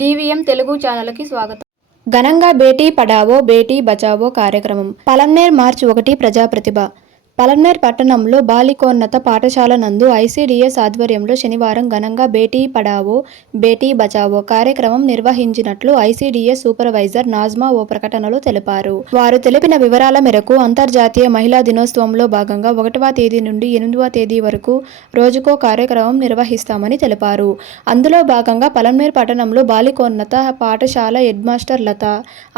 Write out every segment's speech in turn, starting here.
DVM Telugu ఛానల్కి స్వాగతం. ఘనంగా బేటీ పడావో బేటీ బచావో కార్యక్రమం. పలమనేర్ మార్చి ఒకటి ప్రజాప్రతిభ. పలమనేర్ పట్టణంలో బాలికోన్నత పాఠశాల నందు ఐసీడీఎస్ ఆధ్వర్యంలో శనివారం ఘనంగా బేటీ పడావో బేటీ బచావో కార్యక్రమం నిర్వహించినట్లు ఐసీడీఎస్ సూపర్వైజర్ నాజ్మా ఓ ప్రకటనలో తెలిపారు. వారు తెలిపిన వివరాల మేరకు అంతర్జాతీయ మహిళా దినోత్సవంలో భాగంగా ఒకటవ తేదీ నుండి ఎనిమిదవ తేదీ వరకు రోజుకో కార్యక్రమం నిర్వహిస్తామని తెలిపారు. అందులో భాగంగా పలమనేర్ పట్టణంలో బాలికోన్నత పాఠశాల హెడ్మాస్టర్ లత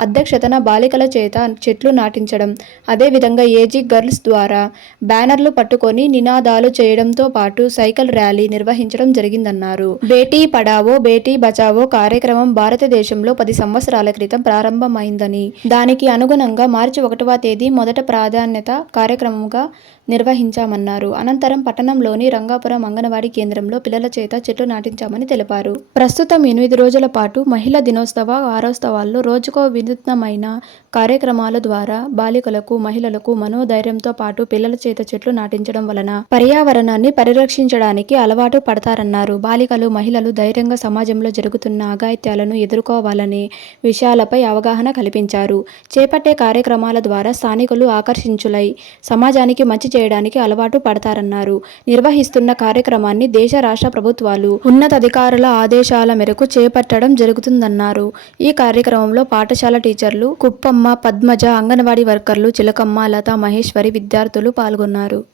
అధ్యక్షతన బాలికల చేత చెట్లు నాటించడం అదేవిధంగా ఏజీ గర్ల్స్ ద్వారా బ్యానర్లు పట్టుకొని నినాదాలు చేయడంతో పాటు సైకిల్ ర్యాలీ నిర్వహించడం జరిగిందన్నారు. బేటీ పడావో బేటీ బచావో కార్యక్రమం భారతదేశంలో పది సంవత్సరాల క్రితం ప్రారంభమైందని దానికి అనుగుణంగా మార్చి ఒకటవ తేదీ మొదట ప్రాధాన్యత కార్యక్రమంగా నిర్వహించామన్నారు. అనంతరం పట్టణంలోని రంగాపురం అంగన్వాడీ కేంద్రంలో పిల్లల చేత చెట్లు నాటించామని తెలిపారు. ప్రస్తుతం ఎనిమిది రోజుల పాటు మహిళా దినోత్సవ వారోత్సవాల్లో రోజుకో వినూత్నమైన కార్యక్రమాల ద్వారా బాలికలకు మహిళలకు మనోధైర్యంతో పాటు పిల్లల చేత చెట్లు నాటించడం వలన పర్యావరణాన్ని పరిరక్షించడానికి అలవాటు పడతారన్నారు. బాలికలు మహిళలు ధైర్యంగా సమాజంలో జరుగుతున్న అఘాయిత్యాలను ఎదుర్కోవాలనే విషయాలపై అవగాహన కల్పించారు. చేపట్టే కార్యక్రమాల ద్వారా స్థానికులు ఆకర్షించులై సమాజానికి మంచి చేయడానికి అలవాటు పడతారన్నారు. నిర్వహిస్తున్న కార్యక్రమాన్ని దేశ రాష్ట్ర ప్రభుత్వాలు ఉన్నతాధికారుల ఆదేశాల మేరకు చేపట్టడం జరుగుతుందన్నారు. ఈ కార్యక్రమంలో పాఠశాల టీచర్లు కుప్పమ్మ పద్మజ అంగన్వాడీ వర్కర్లు చిలకమ్మ లత మహేశ్వరి విద్యార్థులు పాల్గొన్నారు.